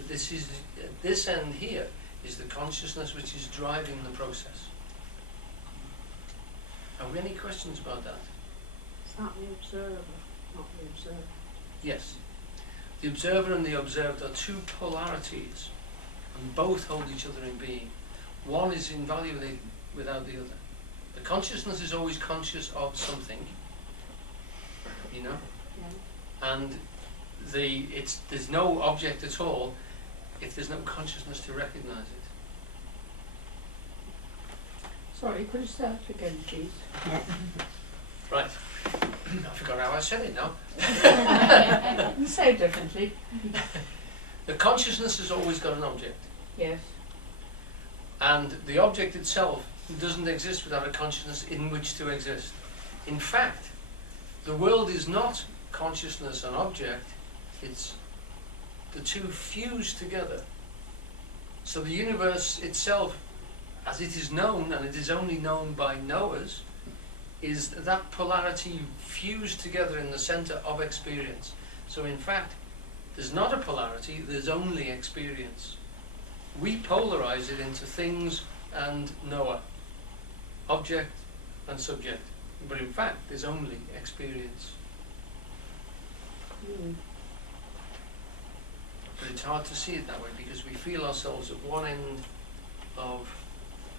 that this is, at this end here, is the consciousness which is driving the process. Have we any questions about that? Is that the observer, not the observer? Yes. The observer and the observed are two polarities, and both hold each other in being. One is invaluable without the other. The consciousness is always conscious of something, you know, Yeah. and there's no object at all if there's no consciousness to recognize it. Sorry, could you say that again, please? Right. I forgot how I said it now. Say it differently. The consciousness has always got an object, Yes. and the object itself doesn't exist without a consciousness in which to exist. In fact, the world is not consciousness and object, it's the two fused together. So the universe itself, as it is known, and it is only known by knowers, is that polarity fused together in the center of experience. So in fact, there's not a polarity, there's only experience. We polarize it into things and knower, object and subject. But in fact, there's only experience. Mm. But it's hard to see it that way because we feel ourselves at one end of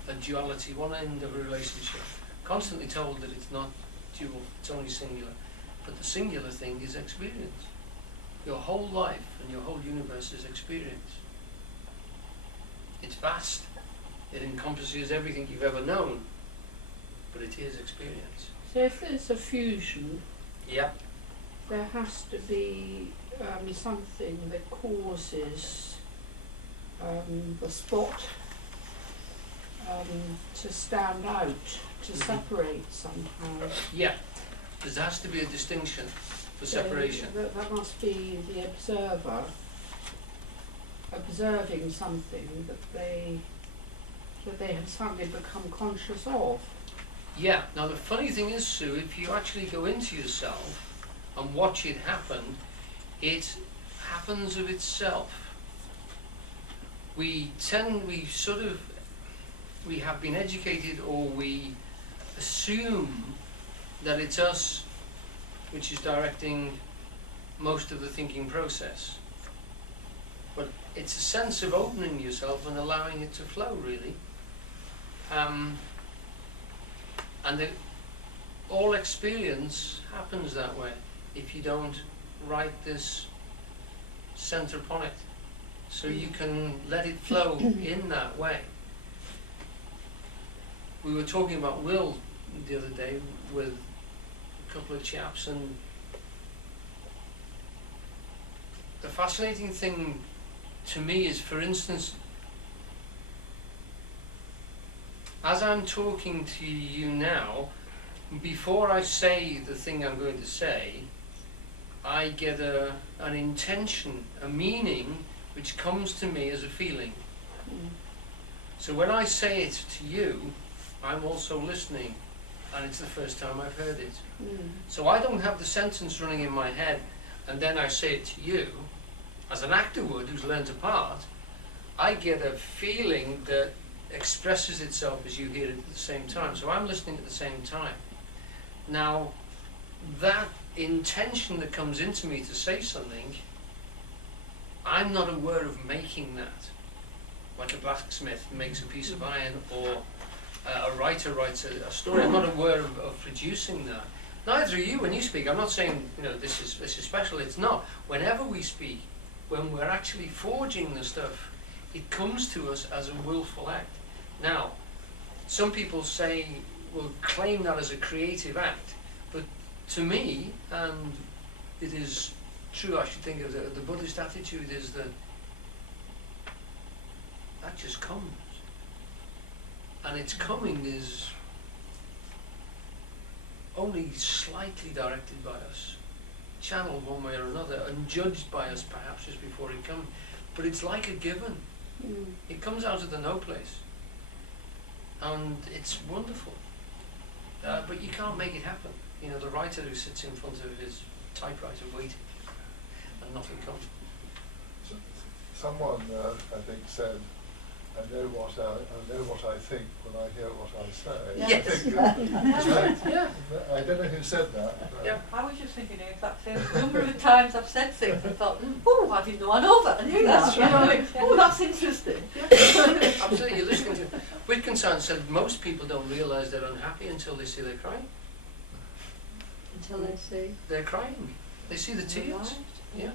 a duality, one end of a relationship, constantly told that it's not dual, it's only singular. But the singular thing is experience. Your whole life and your whole universe is experience. It's vast. It encompasses everything you've ever known, but it is experience. So if there's a fusion, Yeah. there has to be something that causes the spot to stand out, to separate somehow. Yeah. There has to be a distinction for separation. So that must be the observer observing something that they have suddenly become conscious of. Yeah. Now the funny thing is, Sue, if you actually go into yourself and watch it happen, it happens of itself. We have been educated, or we assume that it's us which is directing most of the thinking process. But it's a sense of opening yourself and allowing it to flow, really. All experience happens that way if you don't write this center upon it. So you can let it flow in that way. We were talking about will the other day with a couple of chaps, and the fascinating thing to me is, for instance, as I'm talking to you now, before I say the thing I'm going to say, I get an intention, a meaning, which comes to me as a feeling. Mm. So when I say it to you, I'm also listening, and it's the first time I've heard it. Mm. So I don't have the sentence running in my head, and then I say it to you, as an actor would who's learnt a part. I get a feeling that expresses itself as you hear it at the same time. So I'm listening at the same time. Now, that intention that comes into me to say something, I'm not aware of making that. Like a blacksmith makes a piece of iron, or a writer writes a story. I'm not aware of producing that. Neither are you when you speak. I'm not saying, this is special. It's not. Whenever we speak, when we're actually forging the stuff, it comes to us as a willful act. Now, some people will claim that as a creative act, but to me, and it is true, I should think of the Buddhist attitude, is that just comes. And its coming is only slightly directed by us, channeled one way or another, and judged by us perhaps just before it comes. But it's like a given. Mm. It comes out of the no place. And it's wonderful. But you can't make it happen. The writer who sits in front of his typewriter waiting, and nothing comes. someone I think said, I know what I think when I hear what I say. Yes. Yeah. I don't know who said that. Yeah. I was just thinking the exact same. A number of times I've said things and thought, oh, I didn't know I know that. I knew that. You know, oh, that's interesting. Absolutely, you're listening to. Wittgenstein said most people don't realise they're unhappy until they see they're crying. Until they see. They're crying. They see the tears. Right. Yeah.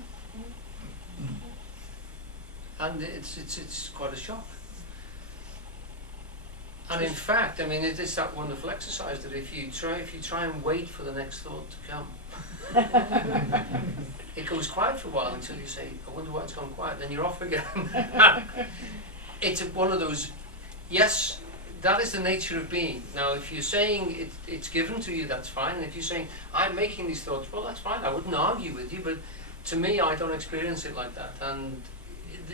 And it's quite a shock. And in fact, I mean, it is that wonderful exercise that if you try and wait for the next thought to come, it goes quiet for a while until you say, I wonder why it's gone quiet, then you're off again. It's one of those, yes, that is the nature of being. Now, if you're saying it's given to you, that's fine. And if you're saying, I'm making these thoughts, well, that's fine. I wouldn't argue with you, but to me, I don't experience it like that. And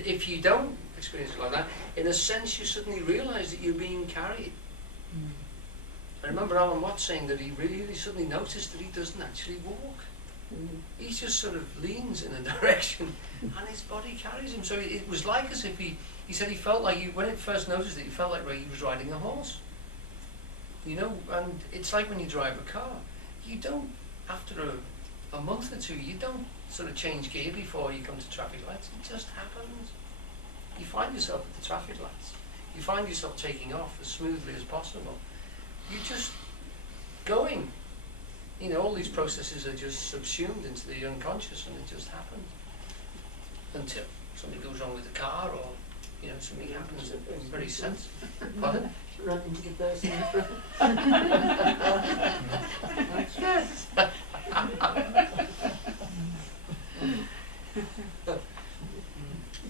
if you don't experience it like that, in a sense you suddenly realise that you're being carried. I remember Alan Watts saying that he really suddenly noticed that he doesn't actually walk. He just sort of leans in a direction and his body carries him. So it was like as if he said he felt like, when he first noticed it, he felt like he was riding a horse. You know, and it's like when you drive a car. You don't, after a month or two, you don't sort of change gear before you come to traffic lights. It just happens. You find yourself at the traffic lights. You find yourself taking off as smoothly as possible. You're just going. You know, all these processes are just subsumed into the unconscious, and it just happens. Until something goes wrong with the car, or, you know, something happens in very sense. Pardon? Run into the person in front. Yes.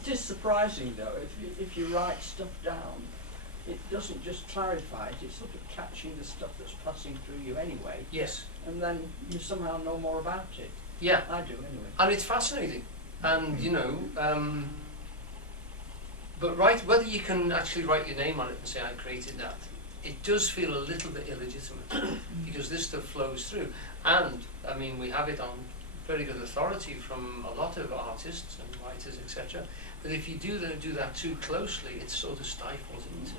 It is surprising though, if you write stuff down, it doesn't just clarify it, it's sort of catching the stuff that's passing through you anyway, Yes. and then you somehow know more about it. Yeah. I do anyway. And it's fascinating. And, you know, but whether you can actually write your name on it and say, I created that, it does feel a little bit illegitimate because this stuff flows through. And, I mean, we have it on very good authority from a lot of artists and writers, etc. But if you do that too closely, it sort of stifles into.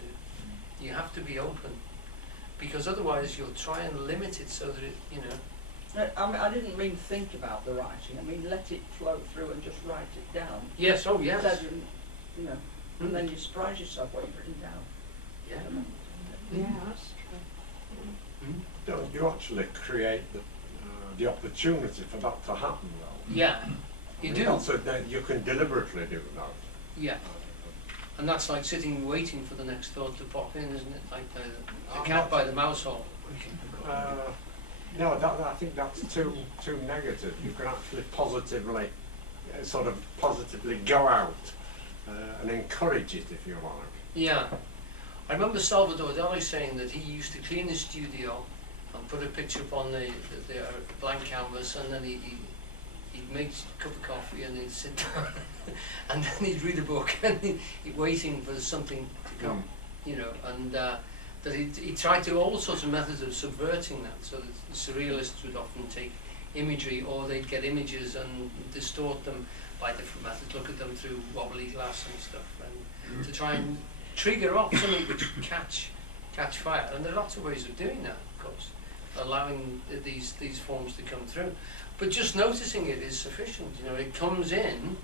You have to be open, because otherwise you'll try and limit it so that it, you know. I mean, I didn't mean think about the writing, I mean let it flow through and just write it down. Yes, oh yes. Instead of, you know, and then you surprise yourself what you've written down. Yeah. Yeah, that's true. Don't you actually create the opportunity for that to happen though? Yeah, you do. So that you can deliberately do that. Yeah. And that's like sitting waiting for the next thought to pop in, isn't it? Like the cat by the mouse hole. No, I think that's too negative. You can actually positively, positively go out and encourage it, if you like. Yeah. I remember Salvador Dali saying that he used to clean his studio and put a picture up on the blank canvas, and then he'd make a cup of coffee and he'd sit down and then he'd read a book and he'd waiting for something to come, you know, and that he tried to all sorts of methods of subverting that, so that the surrealists would often take imagery, or they'd get images and distort them by different methods, look at them through wobbly glass and stuff, and to try and trigger off something which would catch fire. And there are lots of ways of doing that, of course, allowing these forms to come through. But just noticing it is sufficient. You know, it comes in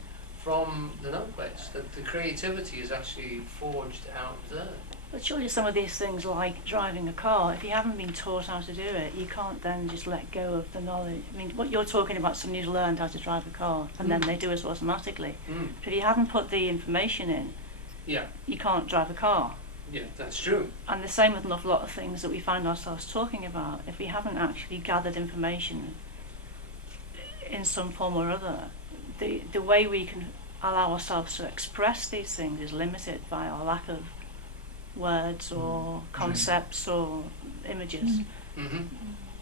from the no place, that the creativity is actually forged out there. But surely some of these things, like driving a car, if you haven't been taught how to do it, you can't then just let go of the knowledge. I mean, what you're talking about, somebody who's learned how to drive a car, and then they do it automatically. But if you haven't put the information in, Yeah, you can't drive a car. yeah, that's true. And the same with an awful lot of things that we find ourselves talking about. If we haven't actually gathered information in some form or other, the way we can allow ourselves to express these things is limited by our lack of words or concepts or images. Mm-hmm.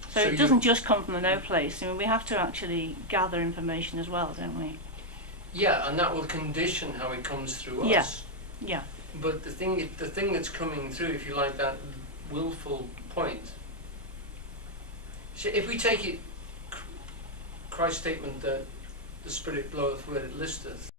So it doesn't just come from the no place. I mean, we have to actually gather information as well, don't we? Yeah, and that will condition how it comes through Yeah. us. Yeah. But the thing that's coming through, if you like, that willful point. So if we take it, Christ's statement that the Spirit bloweth where it listeth,